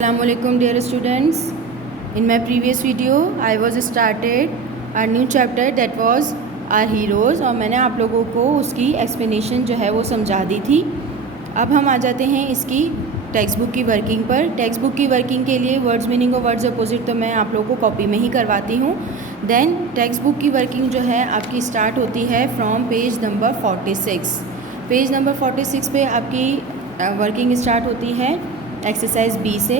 Assalamualaikum dear students. In my previous video I was started a new chapter that was our heroes और मैंने आप लोगों को उसकी एक्सप्लेनेशन जो है वो समझा दी थी। अब हम आ जाते हैं इसकी टेक्स्ट बुक की वर्किंग पर। टेक्स्ट बुक की वर्किंग के लिए वर्ड्स मीनिंग और वर्ड्स अपोजिट तो मैं आप लोगों को कॉपी में ही करवाती हूँ। देन टेक्स्ट बुक की वर्किंग जो है आपकी स्टार्ट होती है from page number 46। Page number 46 पे आपकी वर्किंग स्टार्ट होती है एक्सरसाइज बी से।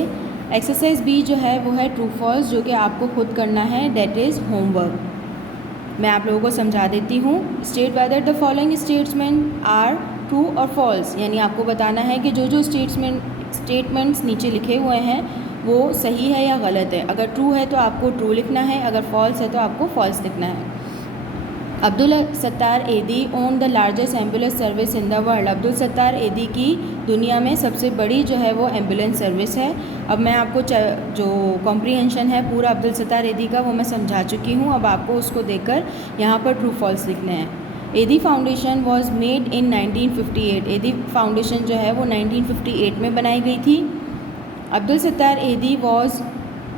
एक्सरसाइज बी जो है वो है ट्रू फॉल्स, जो कि आपको खुद करना है, डेट इज़ होमवर्क। मैं आप लोगों को समझा देती हूँ। State whether the following statement are true और फॉल्स, यानी आपको बताना है कि जो स्टेटमेंट्स नीचे लिखे हुए हैं वो सही है या गलत है। अगर ट्रू है तो आपको ट्रू लिखना है, अगर फॉल्स है तो आपको फॉल्स लिखना है। अब्दुल सत्तार एदी own the largest ambulance service in the world. Abdul Sattar एदी की दुनिया में सबसे बड़ी जो है वो एम्बुलेंस सर्विस है। अब मैं आपको जो कॉम्प्रीहेंशन है पूरा अब्दुल सत्तार एदी का वो मैं समझा चुकी हूँ। अब आपको उसको देखकर यहाँ पर ट्रू फॉल्स लिखने हैं। एदी फाउंडेशन वॉज मेड इन 1958। एदी फाउंडेशन जो है वो 1958 में बनाई गई थी। अब्दुल सत्तार एदी was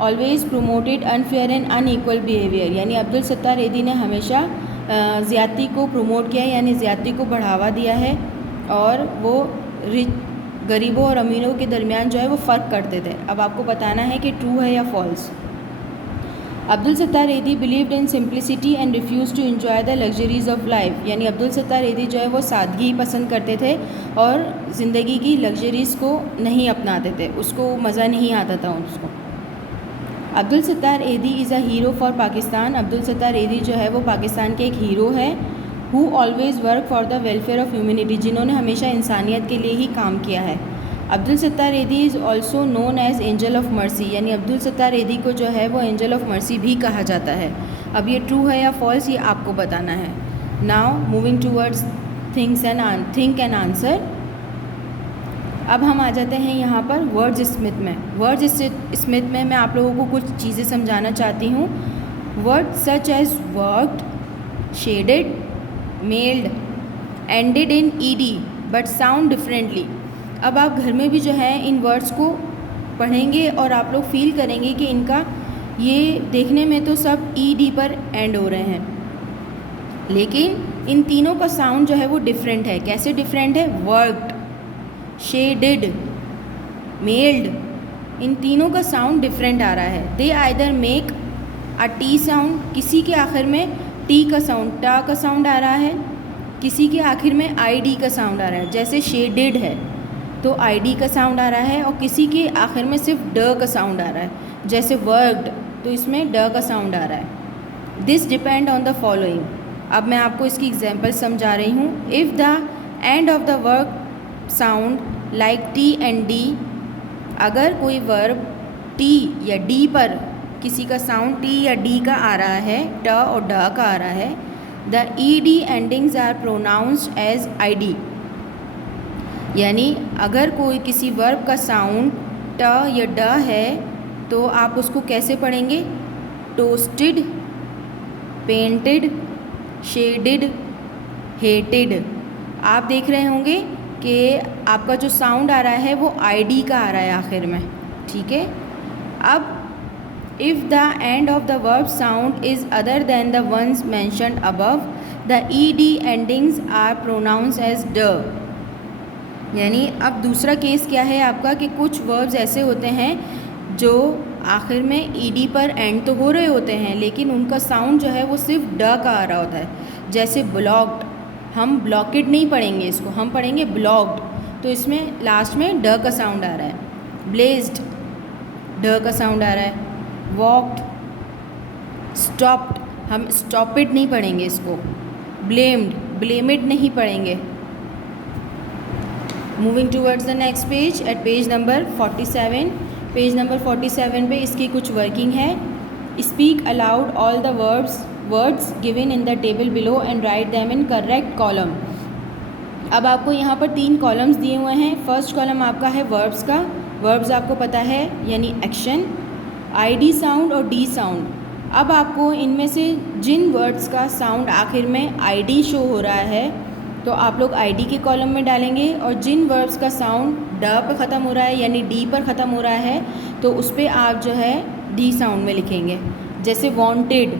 always promoted unfair and unequal behaviour, यानी अब्दुल सत्तार एदी ने हमेशा ज़्यादती को प्रमोट किया है, यानी ज़्यादती को बढ़ावा दिया है, और वो गरीबों और अमीरों के दरमियान जो है वो फ़र्क करते थे। अब आपको बताना है कि ट्रू है या false. Abdul Sattar Edhi believed in simplicity and refuse to enjoy the luxuries of life, यानी अब्दुल सत्तार एदी जो है वो सादगी पसंद करते थे और ज़िंदगी की लग्जरीज़ को नहीं अपनाते थे, उसको मज़ा नहीं आता था उसको। Abdul Sattar Edhi is a hero for Pakistan. Abdul Sattar एदी जो है वो पाकिस्तान के एक हीरो है। Who always work for the welfare of humanity, जिन्होंने हमेशा इंसानियत के लिए ही काम किया है। Abdul Sattar Edhi is also known as angel of mercy, यानी अब्दुल सत्तार एदी को जो है वो एंजल ऑफ मर्सी भी कहा जाता है। अब ये ट्रू है या फॉल्स ये आपको बताना है। Now moving towards think and answer. अब हम आ जाते हैं यहाँ पर वर्ड्स स्मिथ में। वर्ड्स स्मिथ में मैं आप लोगों को कुछ चीज़ें समझाना चाहती हूँ। Word such as worked, shaded, mailed, ended in ED but sound differently. अब आप घर में भी जो है इन वर्ड्स को पढ़ेंगे और आप लोग फील करेंगे कि इनका ये देखने में तो सब ईडी पर एंड हो रहे हैं, लेकिन इन तीनों का साउंड जो है वो डिफरेंट है। कैसे डिफरेंट है? वर्कड, शेडेड, मेल्ड, इन तीनों का साउंड डिफरेंट आ रहा है। They either make a T sound, किसी के आखिर में टी का साउंड, टा का साउंड आ रहा है, किसी के आखिर में आई डी का साउंड आ रहा है। जैसे शेडेड है तो आई डी का साउंड आ रहा है, और किसी के आखिर में सिर्फ ड का साउंड आ रहा है। जैसे वर्कड तो इसमें ड का साउंड आ रहा है। This depend on the following. अब मैं आपको इसकी एग्जाम्पल समझा रही हूँ। If the end of the work sound like T and D, अगर कोई वर्ब टी या डी पर किसी का साउंड टी या डी का आ रहा है, ट और ड का आ रहा है, the E D endings are pronounced as I D, यानी अगर कोई किसी वर्ब का साउंड ट या ड है तो आप उसको कैसे पढ़ेंगे? Toasted, painted, shaded, hated. आप देख रहे होंगे कि आपका जो साउंड आ रहा है वो आई डी का आ रहा है आखिर में, ठीक है। अब if the end of the verb sound is other than the ones mentioned above, the E D endings are pronounce as D, यानी अब दूसरा केस क्या है आपका कि कुछ वर्ब्स ऐसे होते हैं जो आखिर में ई डी पर एंड तो हो रहे होते हैं, लेकिन उनका साउंड जो है वो सिर्फ ड का आ रहा होता है। जैसे ब्लॉक्ड, हम ब्लॉकेड नहीं पढ़ेंगे इसको, हम पढ़ेंगे ब्लॉक्ड, तो इसमें लास्ट में ड का साउंड आ रहा है। ब्लेज्ड, ड का साउंड आ रहा है। वॉक्ड, स्टॉप्ड, हम स्टॉपिड नहीं पढ़ेंगे इसको। ब्लेम्ड, ब्लेमिड नहीं पढ़ेंगे। Moving towards the next page eight page number 47। Page number 47 पे इसकी कुछ वर्किंग है। Speak allowed all the words given in the table below and right them in correct column. अब आपको यहाँ पर 3 कॉलम्स दिए हुए हैं। फर्स्ट कॉलम आपका है वर्ब्स का। वर्ब्स आपको पता है यानी एक्शन, आई डी साउंड और डी साउंड। अब आपको इनमें से जिन वर्ड्स का साउंड आखिर में आई डी शो हो रहा है तो आप लोग आई डी के कॉलम में डालेंगे, और जिन वर्ब्स का साउंड ड पर ख़त्म हो रहा है यानी डी पर ख़त्म हो रहा है तो उस पर आप जो है डी साउंड में लिखेंगे। जैसे वांटेड,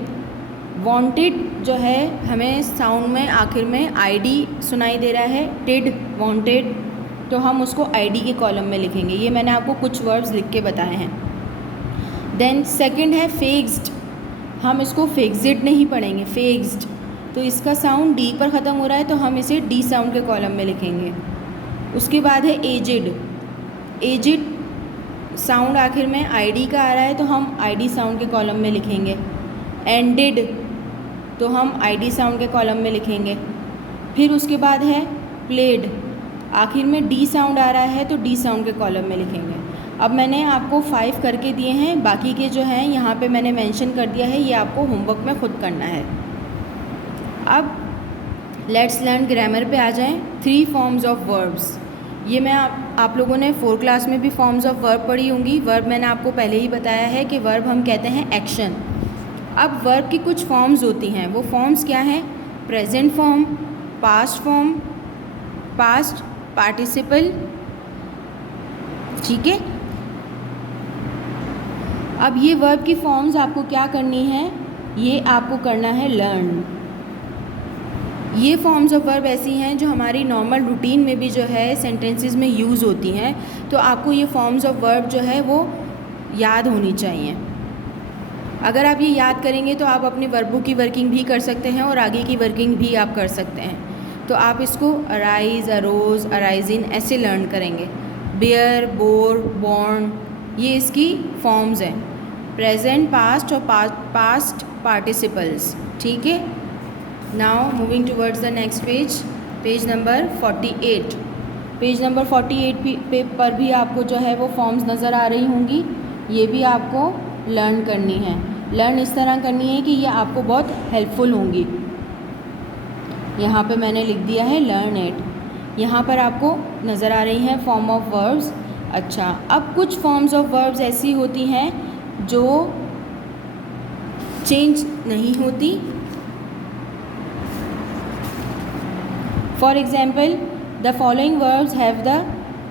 वांटेड जो है हमें साउंड में आखिर में आईडी सुनाई दे रहा है, टिड, वांटेड, तो हम उसको आईडी के कॉलम में लिखेंगे। ये मैंने आपको कुछ वर्ड्स लिख के बताए हैं। देन सेकंड है फिक्स्ड, हम इसको फिक्स्ड नहीं पढ़ेंगे, फिक्स्ड, तो इसका साउंड डी पर ख़त्म हो रहा है तो हम इसे डी साउंड के कॉलम में लिखेंगे। उसके बाद है एजिड, एजिड साउंड आखिर में आईडी का आ रहा है तो हम आईडी साउंड के कॉलम में लिखेंगे। एंडेड, तो हम आईडी साउंड के कॉलम में लिखेंगे। फिर उसके बाद है प्लेड, आखिर में डी साउंड आ रहा है तो डी साउंड के कॉलम में लिखेंगे। अब मैंने आपको 5 करके दिए हैं, बाकी के जो हैं यहाँ पे मैंने मेंशन कर दिया है, ये आपको होमवर्क में ख़ुद करना है। अब लेट्स लर्न ग्रामर पे आ जाएं। 3 फॉर्म्स ऑफ वर्ब्स, ये मैं आप लोगों ने 4 क्लास में भी फॉर्म्स ऑफ वर्ब पढ़ी होंगी। वर्ब मैंने आपको पहले ही बताया है कि वर्ब हम कहते हैं एक्शन। अब वर्ब की कुछ फॉर्म्स होती हैं, वो फॉर्म्स क्या हैं? Present form, past form, past participle, ठीक है। अब ये वर्ब की फॉर्म्स आपको क्या करनी है, ये आपको करना है लर्न। ये फॉर्म्स ऑफ वर्ब ऐसी हैं जो हमारी नॉर्मल रूटीन में भी जो है सेंटेंसेस में यूज़ होती हैं, तो आपको ये फॉर्म्स ऑफ वर्ब जो है वो याद होनी चाहिए। अगर आप ये याद करेंगे तो आप अपने वर्बों की वर्किंग भी कर सकते हैं और आगे की वर्किंग भी आप कर सकते हैं। तो आप इसको अराइज, अरोज, अराइजिन ऐसे लर्न करेंगे। बेयर, बोर, बॉर्न, ये इसकी फॉर्म्स हैं, प्रेजेंट, पास्ट और पास्ट पार्टिसिपल्स, ठीक है। Now moving towards the next page, page number 48। Page number 48 पर भी आपको जो है वो फॉर्म्स नज़र आ रही होंगी, ये भी आपको लर्न करनी है। लर्न इस तरह करनी है कि ये आपको बहुत हेल्पफुल होंगी। यहाँ पे मैंने लिख दिया है लर्न इट, यहाँ पर आपको नज़र आ रही हैं फॉर्म ऑफ वर्ब्स। अच्छा, अब कुछ फॉर्म्स ऑफ वर्ब्स ऐसी होती हैं जो चेंज नहीं होती। For example, the following verbs have the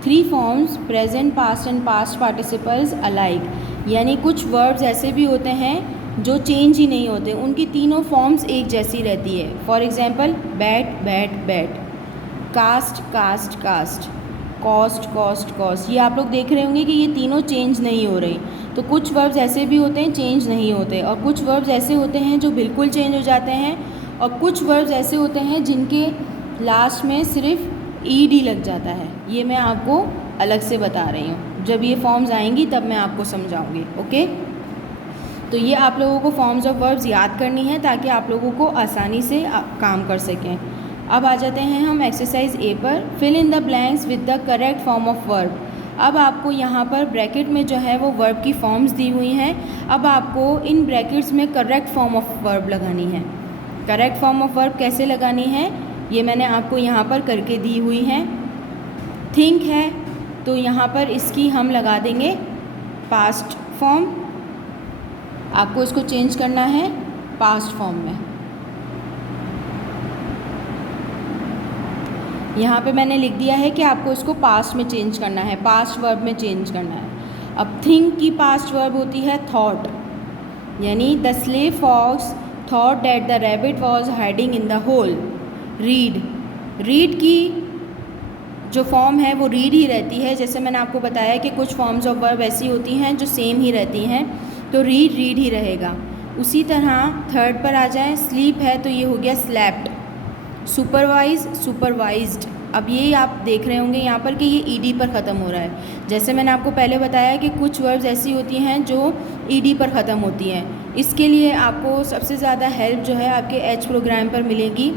3 forms present, past and past participles alike, यानी कुछ वर्ब्स ऐसे भी होते हैं जो चेंज ही नहीं होते, उनकी तीनों फॉर्म्स एक जैसी रहती है। For example, bat, bat, bat, cast, cast, cast, cost, cost, cost, ये आप लोग देख रहे होंगे कि ये तीनों चेंज नहीं हो रही। तो कुछ वर्ब्स ऐसे भी होते हैं चेंज नहीं होते, और कुछ वर्ब्स ऐसे होते हैं जो बिल्कुल चेंज हो जाते हैं, और कुछ वर्ब्स ऐसे होते हैं जिनके लास्ट में सिर्फ ईडी लग जाता है। ये मैं आपको अलग से बता रही हूँ, जब ये फॉर्म्स आएंगी तब मैं आपको समझाऊंगी, ओके। तो ये आप लोगों को फॉर्म्स ऑफ वर्ब्स याद करनी है ताकि आप लोगों को आसानी से काम कर सकें। अब आ जाते हैं हम एक्सरसाइज ए पर। Fill in the blanks with the correct form of verb. अब आपको यहाँ पर ब्रैकेट में जो है वो वर्ब की फॉर्म्स दी हुई हैं। अब आपको इन ब्रैकेट्स में करेक्ट फॉर्म ऑफ वर्ब लगानी है। करेक्ट फॉर्म ऑफ वर्ब कैसे लगानी है ये मैंने आपको यहाँ पर करके दी हुई है। थिंक है तो यहाँ पर इसकी हम लगा देंगे पास्ट फॉर्म, आपको इसको चेंज करना है पास्ट फॉर्म में। यहाँ पे मैंने लिख दिया है कि आपको इसको पास्ट में चेंज करना है, पास्ट वर्ब में चेंज करना है। अब थिंक की पास्ट वर्ब होती है थॉट, यानी the slave fox thought that the rabbit was hiding in the hole. Read, read की जो फॉर्म है वो रीड ही रहती है। जैसे मैंने आपको बताया कि कुछ फॉर्म्स ऑफ वर्ब ऐसी होती हैं जो सेम ही रहती हैं, तो रीड रीड ही रहेगा। उसी तरह थर्ड पर आ जाए, स्लीप है तो ये हो गया स्लैप्ड। Supervise, supervised. अब ये आप देख रहे होंगे यहाँ पर कि ये ईडी पर ख़त्म हो रहा है। जैसे मैंने आपको पहले बताया कि कुछ वर्ब्स ऐसी होती हैं जो ईडी पर ख़त्म होती हैं। इसके लिए आपको सबसे ज़्यादा हेल्प जो है आपके एच प्रोग्राम पर मिलेगी।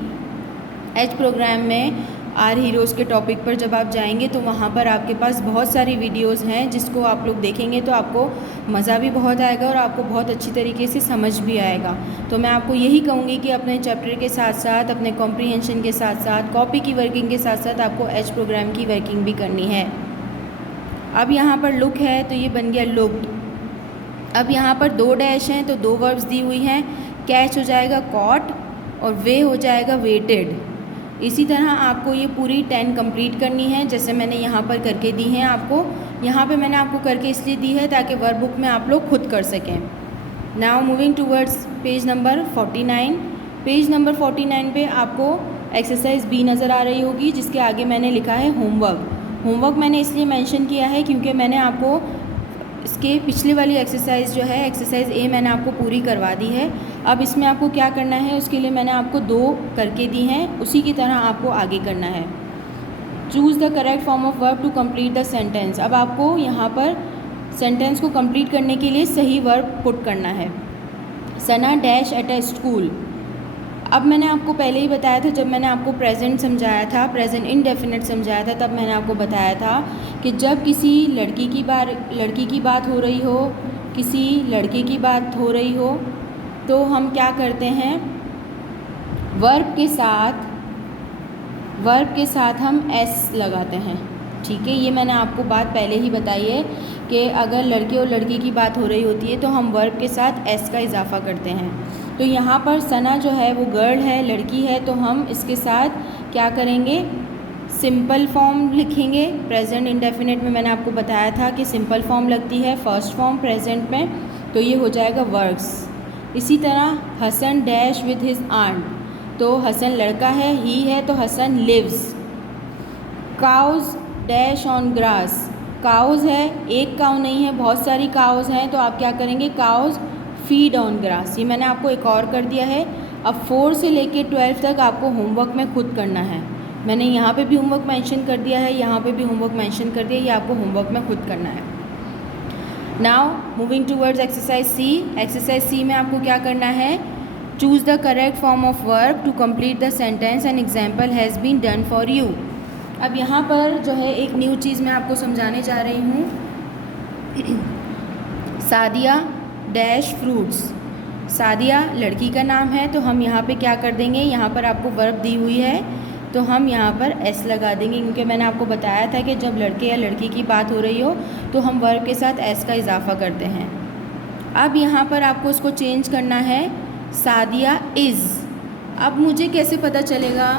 एच प्रोग्राम में आर हीरोज़ के टॉपिक पर जब आप जाएंगे तो वहाँ पर आपके पास बहुत सारी वीडियोस हैं जिसको आप लोग देखेंगे तो आपको मज़ा भी बहुत आएगा और आपको बहुत अच्छी तरीके से समझ भी आएगा। तो मैं आपको यही कहूँगी कि अपने चैप्टर के साथ साथ, अपने कॉम्प्रीहेंशन के साथ साथ, कॉपी की वर्किंग के साथ साथ आपको एच प्रोग्राम की वर्किंग भी करनी है। अब यहाँ पर लुक है तो ये बन गया लुक्ड। अब यहाँ पर 2 डैश हैं तो 2 वर्ब्स दी हुई हैं। कैच हो जाएगा कॉट और वे हो जाएगा वेटेड। इसी तरह आपको ये पूरी 10 कंप्लीट करनी है जैसे मैंने यहाँ पर करके दी हैं आपको। यहाँ पे मैंने आपको करके इसलिए दी है ताकि वर्ब बुक में आप लोग खुद कर सकें। Now moving towards page number 49। Page number 49 पे आपको एक्सरसाइज बी नज़र आ रही होगी, जिसके आगे मैंने लिखा है होमवर्क। होमवर्क मैंने इसलिए मेंशन किया है क्योंकि मैंने आपको इसके पिछली वाली एक्सरसाइज जो है एक्सरसाइज ए मैंने आपको पूरी करवा दी है। अब इसमें आपको क्या करना है, उसके लिए मैंने आपको 2 करके दी हैं, उसी की तरह आपको आगे करना है। Choose the correct form of verb to complete the sentence. अब आपको यहाँ पर सेंटेंस को कंप्लीट करने के लिए सही वर्ब पुट करना है। सना डैश एट अ स्कूल। अब मैंने आपको पहले ही बताया था, जब मैंने आपको प्रेजेंट समझाया था, प्रेजेंट इंडेफिनिट समझाया था, तब मैंने आपको बताया था कि जब किसी लड़की की बात हो रही हो, किसी लड़के की बात हो रही हो, तो हम क्या करते हैं, वर्ब के साथ हम एस लगाते हैं। ठीक है, ये मैंने आपको बात पहले ही बताई है कि अगर लड़के और लड़की की बात हो रही होती है तो हम वर्ब के साथ एस का इजाफा करते हैं। तो यहाँ पर सना जो है वो गर्ल है, लड़की है, तो हम इसके साथ क्या करेंगे, सिंपल फॉर्म लिखेंगे। प्रेजेंट इंडेफिनिट में मैंने आपको बताया था कि सिंपल फॉर्म लगती है फर्स्ट फॉर्म प्रेजेंट में, तो ये हो जाएगा वर्क्स। इसी तरह Hasan dash with his aunt, तो हसन लड़का है, ही है, तो Hasan lives. Cows dash on grass, cows है, एक काउ नहीं है, बहुत सारी काउज हैं, तो आप क्या करेंगे, काउज फीड ऑन ग्रास। ये मैंने आपको एक और कर दिया है। अब 4 से लेके 12 तक आपको होमवर्क में खुद करना है। मैंने यहाँ पे भी होमवर्क मेंशन कर दिया है, यहाँ पे भी होमवर्क मेंशन कर दिया, ये आपको होमवर्क में खुद करना है। Now moving towards exercise C. Exercise C में आपको क्या करना है, choose the correct form of verb to complete the sentence and example has been done for you. अब यहाँ पर जो है एक न्यू चीज़ मैं आपको समझाने जा रही हूँ। सादिया डैश फ्रूट्स, सादिया लड़की का नाम है, तो हम यहाँ पे क्या कर देंगे, यहाँ पर आपको वर्ब दी हुई है तो हम यहाँ पर एस लगा देंगे, क्योंकि मैंने आपको बताया था कि जब लड़के या लड़की की बात हो रही हो तो हम वर्ब के साथ एस का इजाफा करते हैं। अब यहाँ पर आपको इसको चेंज करना है, सादिया इज़। अब मुझे कैसे पता चलेगा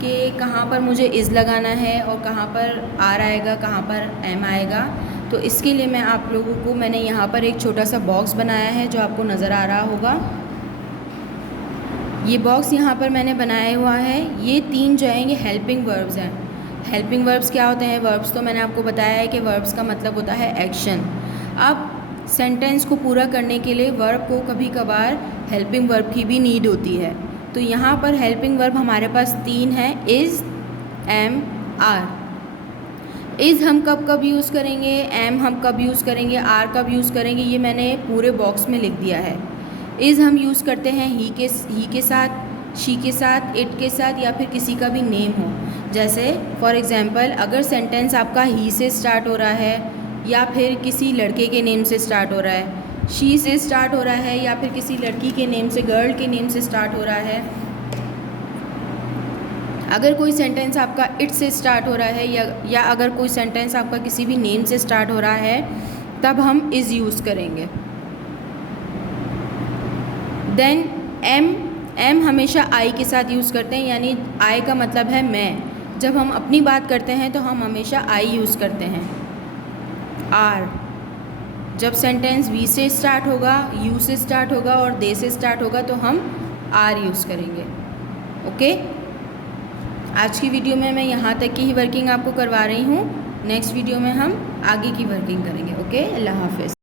कि कहाँ पर मुझे इज़ लगाना है और कहाँ पर आर आएगा, कहाँ पर एम आएगा, तो इसके लिए मैं आप लोगों को मैंने यहाँ पर एक छोटा सा बॉक्स बनाया है जो आपको नज़र आ रहा होगा। ये बॉक्स यहाँ पर मैंने बनाया हुआ है। ये 3 जो हैं ये हेल्पिंग वर्ब्स हैं। हेल्पिंग वर्ब्स क्या होते हैं, वर्ब्स तो मैंने आपको बताया है कि वर्ब्स का मतलब होता है एक्शन। अब सेंटेंस को पूरा करने के लिए वर्ब को कभी कभार हेल्पिंग वर्ब की भी नीड होती है। तो यहाँ पर हेल्पिंग वर्ब हमारे पास 3 हैं, इज़, एम, आर। इज़ हम कब कब यूज़ करेंगे, एम हम कब यूज़ करेंगे, आर कब यूज़ करेंगे, ये मैंने पूरे बॉक्स में लिख दिया है। इज़ हम यूज़ करते हैं ही के साथ, शी के साथ, इट के साथ, या फिर किसी का भी नेम हो। जैसे फॉर एग्ज़ाम्पल अगर सेंटेंस आपका ही से स्टार्ट हो रहा है या फिर किसी लड़के के नेम से स्टार्ट हो रहा है, शी से स्टार्ट हो रहा है या फिर किसी लड़की के नेम से, गर्ल के नेम से स्टार्ट हो रहा है, अगर कोई सेंटेंस आपका इट से स्टार्ट हो रहा है या अगर कोई सेंटेंस आपका किसी भी नेम से स्टार्ट हो रहा है, तब हम इज़ यूज़ करेंगे। देन एम हमेशा आई के साथ यूज़ करते हैं, यानी आई का मतलब है मैं। जब हम अपनी बात करते हैं तो हम हमेशा आई यूज़ करते हैं। आर, जब सेंटेंस वी से स्टार्ट होगा, यू से स्टार्ट होगा और दे से स्टार्ट होगा तो हम आर यूज़ करेंगे। ओके, आज की वीडियो में मैं यहाँ तक की ही वर्किंग आपको करवा रही हूँ। नेक्स्ट वीडियो में हम आगे की वर्किंग करेंगे। ओके, अल्लाह हाफ़िज़।